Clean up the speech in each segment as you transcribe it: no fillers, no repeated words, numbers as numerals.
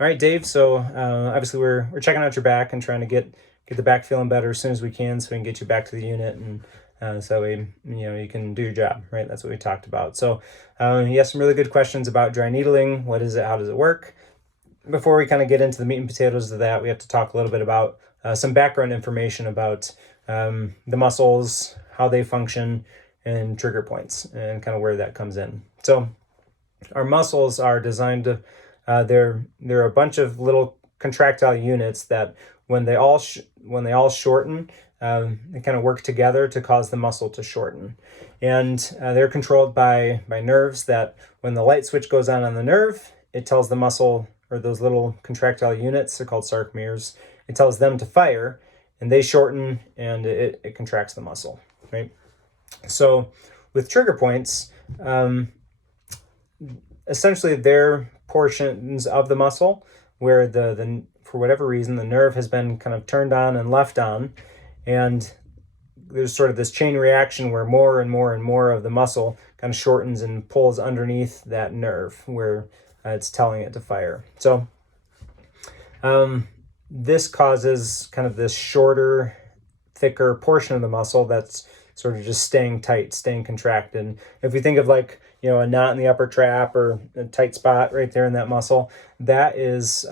All right, Dave. So obviously we're checking out your back and trying to get the back feeling better as soon as we can, so we can get you back to the unit, and so you can do your job, right? That's what we talked about. So you have some really good questions about dry needling. What is it? How does it work? Before we kind of get into the meat and potatoes of that, we have to talk a little bit about some background information about the muscles, how they function, and trigger points, and kind of where that comes in. So our muscles are designed to they're a bunch of little contractile units that when they all shorten, they kind of work together to cause the muscle to shorten, and they're controlled by nerves. That when the light switch goes on the nerve, it tells the muscle, or those little contractile units, they're called sarcomeres, it tells them to fire, and they shorten, and it contracts the muscle, right? So with trigger points, essentially they're portions of the muscle where the for whatever reason the nerve has been kind of turned on and left on, and there's sort of this chain reaction where more and more and more of the muscle kind of shortens and pulls underneath that nerve where it's telling it to fire. So this causes kind of this shorter, thicker portion of the muscle that's sort of just staying tight, staying contracted. If we think of like, a knot in the upper trap or a tight spot right there in that muscle, that is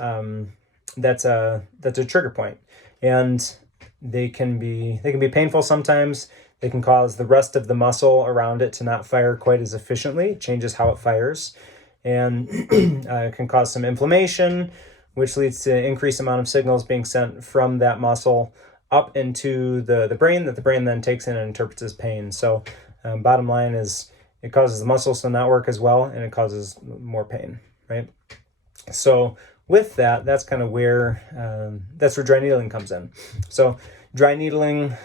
that's a trigger point. And they can be painful sometimes. They can cause the rest of the muscle around it to not fire quite as efficiently. It changes how it fires, and it can cause some inflammation, which leads to increased amount of signals being sent from that muscle up into the brain, that the brain then takes in and interprets as pain. So bottom line is it causes the muscles to not work as well, and it causes more pain, right? So with that, that's kind of where dry needling comes in. So dry needling,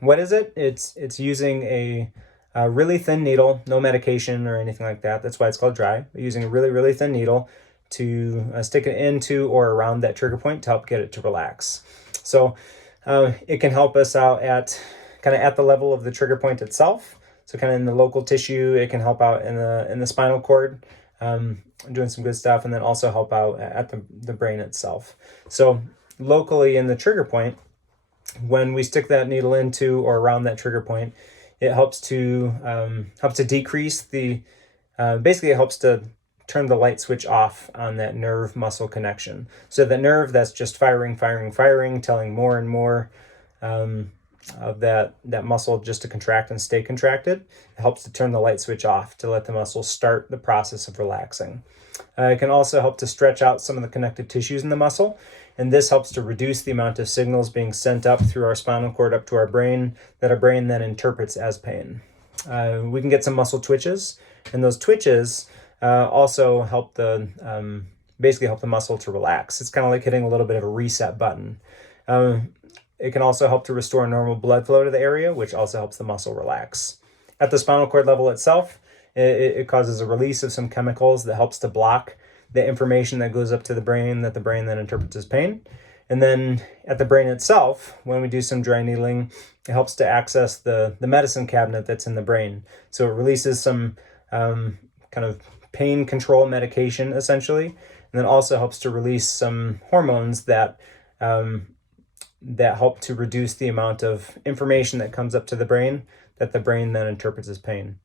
what is it? It's using a really thin needle, no medication or anything like that. That's why it's called dry. We're using a really, really thin needle to stick it into or around that trigger point to help get it to relax. So it can help us out at the level of the trigger point itself. So kind of in the local tissue, it can help out in the spinal cord, doing some good stuff, and then also help out at the brain itself. So locally in the trigger point, when we stick that needle into or around that trigger point, it helps to decrease the basically it helps to turn the light switch off on that nerve muscle connection. So the nerve that's just firing, telling more and more of that muscle just to contract and stay contracted. It helps to turn the light switch off to let the muscle start the process of relaxing. It can also help to stretch out some of the connective tissues in the muscle, and this helps to reduce the amount of signals being sent up through our spinal cord up to our brain that our brain then interprets as pain. We can get some muscle twitches, and those twitches also help basically help the muscle to relax. It's kind of like hitting a little bit of a reset button. It can also help to restore normal blood flow to the area, which also helps the muscle relax. At the spinal cord level itself, it causes a release of some chemicals that helps to block the information that goes up to the brain that the brain then interprets as pain. And then at the brain itself, when we do some dry needling, it helps to access the medicine cabinet that's in the brain. So it releases some kind of pain control medication, essentially, and then also helps to release some hormones that help to reduce the amount of information that comes up to the brain that the brain then interprets as pain.